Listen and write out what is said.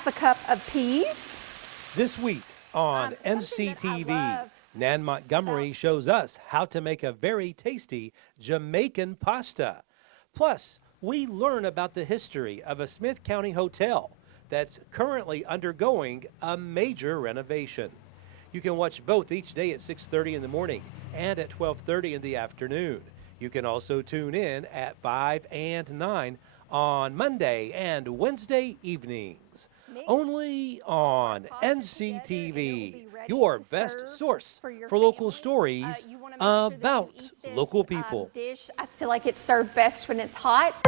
half a cup of peas. This week on NCTV, Nan Montgomery shows us how to make a very tasty Jamaican pasta. Plus, we learn about the history of a Smith County hotel that's currently undergoing a major renovation. You can watch both each day at 6:30 in the morning and at 12:30 in the afternoon. You can also tune in at 5 and 9 on Monday and Wednesday evenings. Only on NCTV, your best source for local stories about local people. Dish. I feel like it's served best when it's hot.